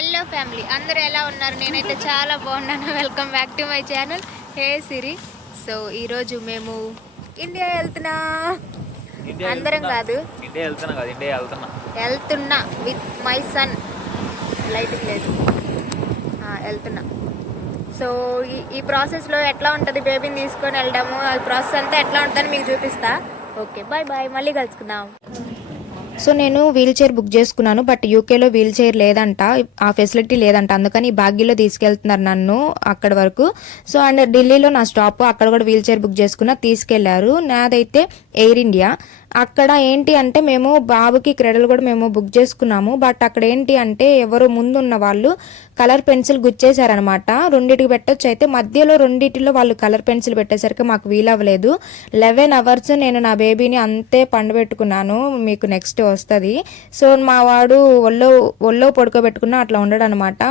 Hello family, అందరూ ఎలా ఉన్నారు? నేనైతే చాలా బాగున్నాను. Welcome back to my channel hey Siri. So ఈరోజు మేము ఇండియా వెళ్తున్నా. అందరం కాదు, వెళ్తున్నా విత్ మై సన్. లైటింగ్ లేదు, వెళ్తున్నా. సో ఈ ప్రాసెస్లో ఎట్లా ఉంటుంది, బేబీని తీసుకొని వెళ్ళడము, ఆ ప్రాసెస్ అంతా ఎట్లా ఉంటుందని మీకు చూపిస్తా. ఓకే, బాయ్ బాయ్, మళ్ళీ కలుసుకుందాం. సో నేను వీల్ చైర్ బుక్ చేసుకున్నాను, బట్ యూకేలో వీల్ చైర్ లేదంట, ఆ ఫెసిలిటీ లేదంట. అందుకని భాగ్యలో తీసుకెళ్తున్నారు నన్ను అక్కడ వరకు. సో అండ్ ఢిల్లీలో నా స్టాప్, అక్కడ కూడా వీల్ చైర్ బుక్ చేసుకున్నా, తీసుకెళ్లారు. నాదైతే ఎయిర్ ఇండియా. అక్కడ ఏంటి అంటే మేము బాబుకి క్రెడల్ కూడా మేము బుక్ చేసుకున్నాము, బట్ అక్కడ ఏంటి అంటే ఎవరు ముందున్న వాళ్ళు కలర్ పెన్సిల్ గుచ్చేశారనమాట. రెండింటికి పెట్టొచ్చు, అయితే మధ్యలో రెండింటిలో వాళ్ళు కలర్ పెన్సిల్ పెట్టేసరికి మాకు వీలవ్వలేదు. 11 hours నేను నా బేబీని అంతే పండబెట్టుకున్నాను, మీకు నెక్స్ట్ వస్తుంది. సో మా వాడు ఒళ్ళో పడుకోబెట్టుకున్నా అట్లా ఉండడు అనమాట,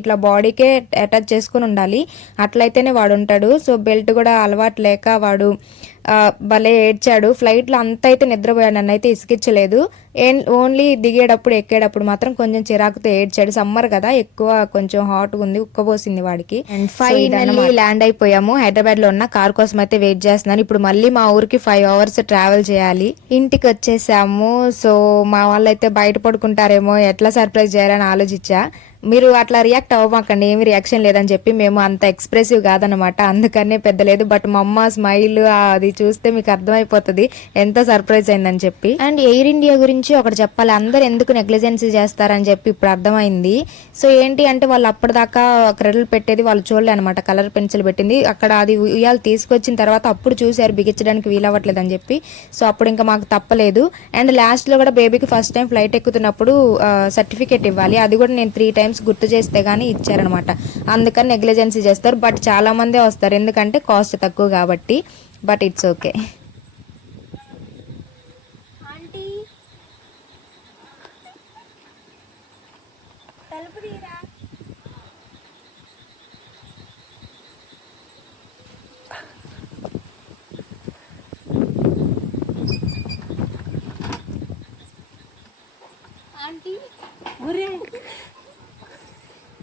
ఇట్లా బాడీకే అటాచ్ చేసుకుని ఉండాలి, అట్లయితేనే వాడు ఉంటాడు. సో బెల్ట్ కూడా అలవాటు లేక వాడు భలే ఏడ్చాడు. ఫ్లైట్లో అంత అయితే నిద్రపోయాడు, నన్ను అయితే ఇసుకిచ్చలేదు. ఓన్లీ దిగేటప్పుడు ఎక్కేటప్పుడు మాత్రం కొంచెం చిరాకుతో ఏడ్చాడు. సమ్మర్ కదా, ఎక్కువ కొంచెం హాట్గా ఉంది, ఉక్కబోసింది వాడికి. అండ్ ఫైనల్లీ ల్యాండ్ అయిపోయాము. హైదరాబాద్ లో ఉన్న కార్ కోసం అయితే వెయిట్ చేస్తున్నాను. ఇప్పుడు మళ్ళీ మా ఊరికి 5 hours ట్రావెల్ చేయాలి. ఇంటికి వచ్చేసాము. సో మా వాళ్ళు అయితే బయట పడుకుంటారేమో, ఎట్లా సర్ప్రైజ్ చేయాలని ఆలోచించా. మీరు అట్లా రియాక్ట్ అవ్వమాకండి, ఏమి రియాక్షన్ లేదని చెప్పి. మేము అంత ఎక్స్ప్రెసివ్ కాదనమాట, అందుకనే పెద్ద లేదు. బట్ మా అమ్మ స్మైల్ అది చూస్తే మీకు అర్థమైపోతుంది ఎంత సర్ప్రైజ్ అయిందని చెప్పి. అండ్ ఎయిర్ ఇండియా గురించి ఒకటి చెప్పాలి, అందరు ఎందుకు నెగ్లిజెన్సీ చేస్తారని చెప్పి ఇప్పుడు అర్థమైంది. సో ఏంటి అంటే వాళ్ళు అప్పటిదాకా క్రెడల్ పెట్టేది వాళ్ళు చూడలే అనమాట, కలర్ పెన్సిల్ పెట్టింది అక్కడ. అది ఉయ్యాలు తీసుకొచ్చిన తర్వాత అప్పుడు చూసారు బిగించడానికి వీలవ్వట్లేదు అని చెప్పి. సో అప్పుడు ఇంకా మాకు తప్పలేదు. అండ్ లాస్ట్ లో కూడా బేబీకి ఫస్ట్ టైం ఫ్లైట్ ఎక్కుతున్నప్పుడు సర్టిఫికేట్ ఇవ్వాలి, అది కూడా నేను 3 times గుర్తు చేస్తే గానీ ఇచ్చారనమాట. అందుకని నెగ్లిజెన్సీ చేస్తారు, బట్ చాలా మందే వస్తారు ఎందుకంటే కాస్ట్ తక్కువ కాబట్టి. But it's okay.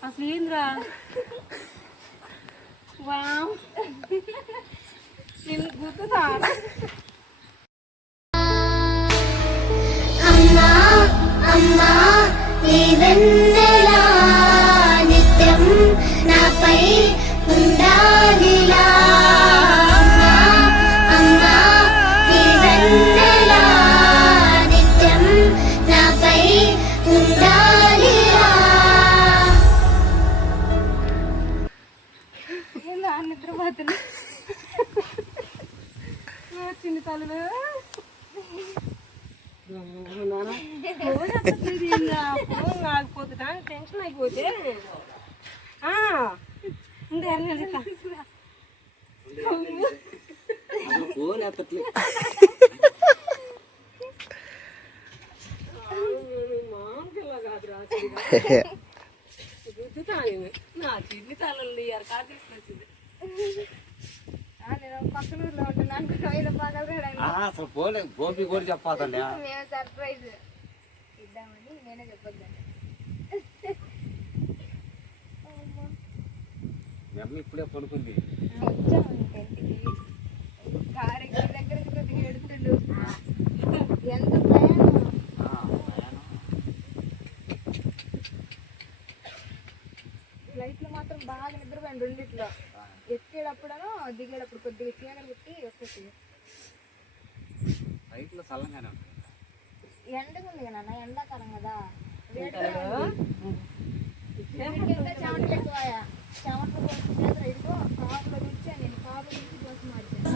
అసలు ఏంద్రా నేను గుర్తుతా. అమ్మా అమ్మా నీవెన్నెలా నిత్యం నాపై ఉండాలిలా. అమ్మా నీవెన్నెలా నిత్యం నాపై ఉండాలిలా. నిద్రపోతున్నా చిన్న తల్లు ఆగిపోతుందా, టెన్షన్ అయిపోతే మామూలుగా కాదు రాసి గుర్తుతా. నా చిన్ని తలలు ఇయ్యారు కాదు తీసుకొచ్చింది. పక్కన ఊర్లో అసలు పోలే గోపి కూడా చెప్పాదండి, మేము సర్ప్రైజ్ ఇద్దామని నేనే చెప్పొద్దండి. మీ అమ్మ ఇప్పుడే పడుకుంది. కారు ఎక్కి దగ్గర కొద్దిగా ఎడుతుండు. ఎంత ప్రయాణం. ఫ్లైట్లో మాత్రం బాగా నిద్రపోయాను రెండిట్లో, ఎక్కేటప్పుడనో దిగేటప్పుడు కొద్దిగా చీకటి పెట్టి వచ్చేసి. ఫ్లైట్లో చల్లగానే ఉంటుంది, ఎండగా ఉంది కదా, ఎండాకాలం కదా, చెమటలు ఎక్కువయా. చెమటలు పోసిన ఇదిగో కారులో కూర్చా, నేను కారులో నుంచి బస్సు మార్చాను.